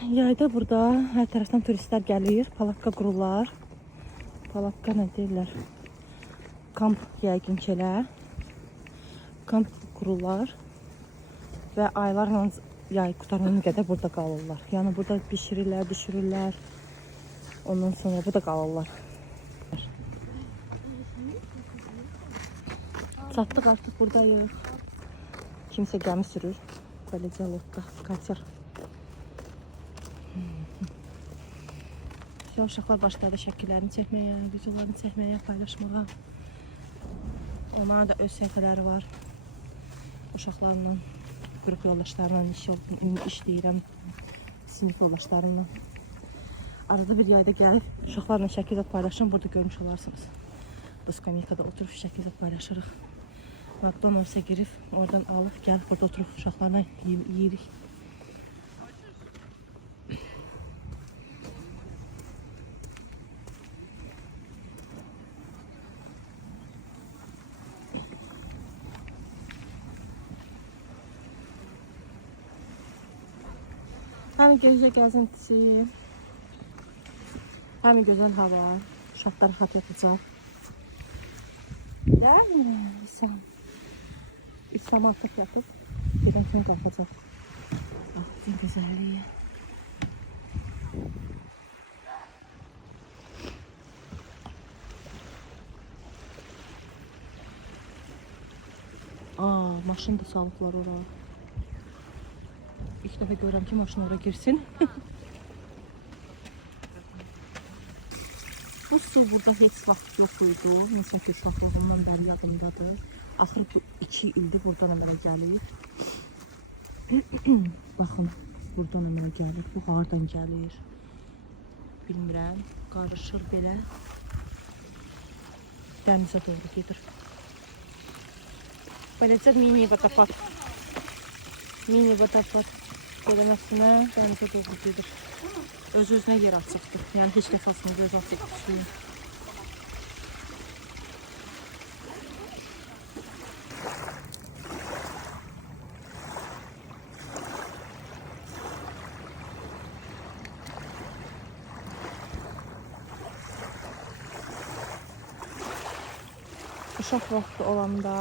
Yayda burada hər tərəfdən turistlər gəlir, palakka qururlar. Palakka nə deyirlər? Kamp yəqin ki elə. Kamp qururlar və aylarla yay qutarana qədər burada qalırlar. Yəni burada bişirirlər, düşürürlər. Ondan sonra burada qalırlar. Çatdıq artıq buradayıq. Kimsə gəmi sürür. Beləcə lodda, kater. Uşaqlar başladı şəkillərini çəkməyə, videolarını çəkməyə, paylaşmağa. Onların da öz səhifələri var. Uşaqlarla, qrup yoldaşlarla işləyirəm. Sinif yoldaşlarla. Arada bir yayda gəlib uşaqlarla şəkildə paylaşım. Burada görmüş olarsınız. Bu skamyikada oturub şəkildə paylaşırıq. McDonald's'a girib, oradan alıb gəlib burada oturub uşaqlarla yeyirik. Həm gözəl gəzintisi, həm gözəl hava, uşaqlar rahat yatacaq. Gəlmə, İslam artıq yatıb, birdən kimi qalxacaq. Baxın gözəlliyi. Maşın da salıblar oraya. İlk dəfə görürəm ki, maşın oraya girsin. Bu su burada heç vaxt yox idi. Məsələn ki, uşaqlığımdan bəri yadımdadır. Axır bu 2 ildir buradan əmələ gəlir. Baxın, buradan əmələ gəlir. Bu hardan gəlir? Bilmirəm. Qarışır belə. Dənizə doğru gedir. Beləcə mini vatapad. Mini vatapad. Beləməsinə dənizə doğru gedir. Öz-özünə yer açıqdır. Yəni heç dəfəsində göz açıq düşmür. Uşaq vaxtı olanda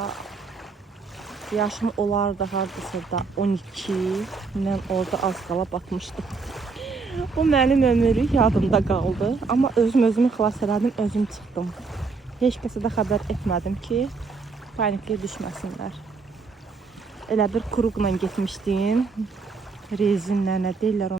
yaşım olardı hardasa da 12. Mən orada az qala batmışdım. Bu mənim ömrü yadımda qaldı. Amma özümü xilas elədim, özüm çıxdım. Heç kəsə də xəbər etmədim ki, panikliyə düşməsinlər. Elə bir kruqla getmişdim. Rezinlə nə deyirlər